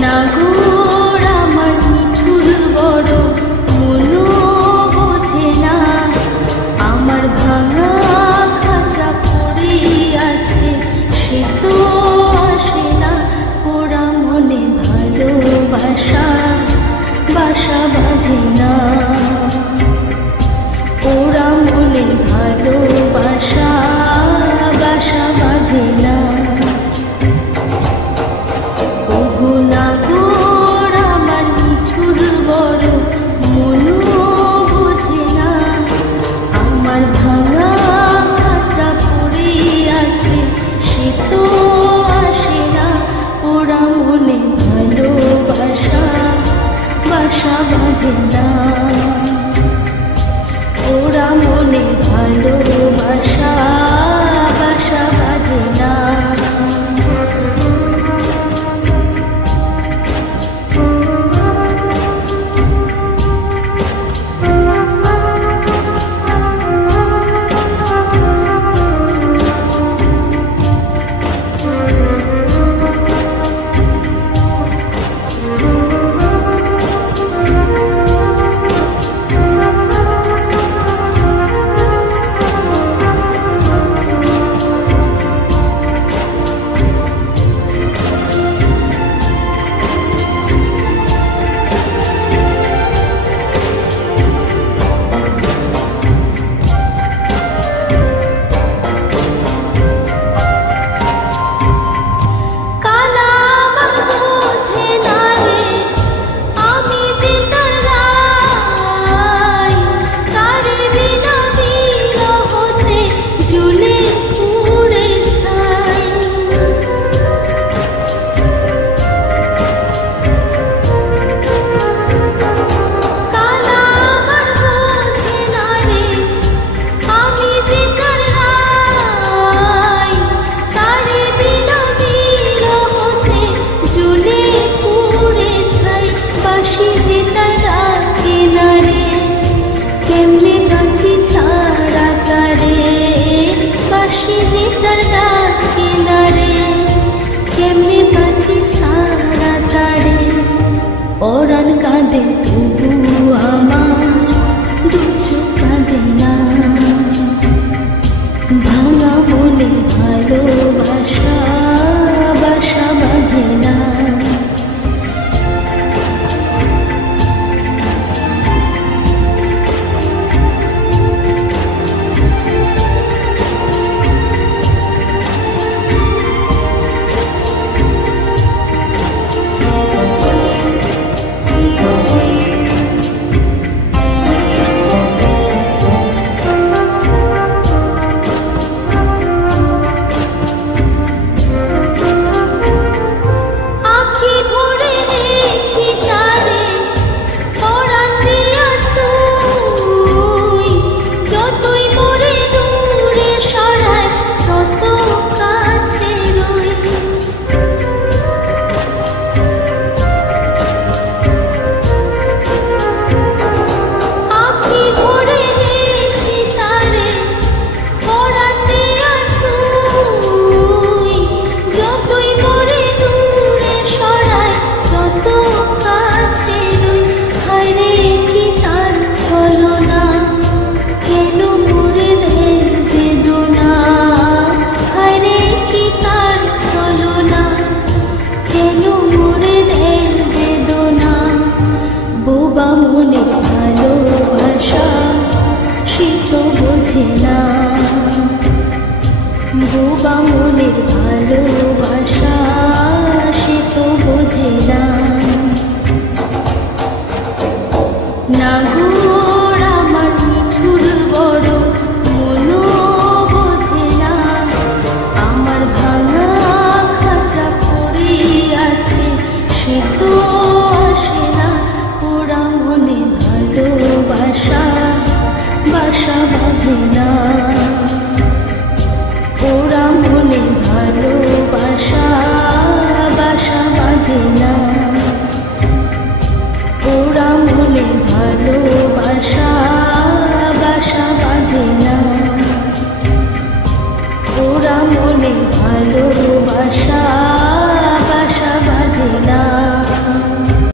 নাগর আমার মিঠুর বড় মনো বোঝে না, আমার ভাঙা খাঁচা পড়ে আছে সে তো আসে না। ওরা মনে ভালোবাসা বাসা বাঁধে না, ওরা মনে ভালোবাসা বাসা বাঁধে না। নাগর আমার মিঠুর বড় মনো বোঝে না, আমার ভাঙা খাঁচা পড়ে আছে সে তো আসে না। ওরা মনে ভালোবাসা বাসা বাঁধে না, ওরা মনে ভালোবাসা বাসা বাঁধে না। পরাণ কাঁদে তবু আমার দুচু কাঁদে না, ভাঙা মনে ভালোবাসা বাসা বাঁধে না। মনে ভালোবাসা সে তো বোঝে না, বোবা মনে ভালোবাসা সে তো বোঝে না। নাগর আমার মিঠুর বড় মনো বোঝে না, আমার ভাঙা খাঁচা পড়ে আছে সে তো আসে না। ওরা মনে ভালোবাসা বাসা বাঁধে না, ওরা মনে ভালোবাসা বাসা বাঁধে না, ওরা মনে ভালোবাসা বাসা বাঁধে না, ওরা মনে ভালোবাসা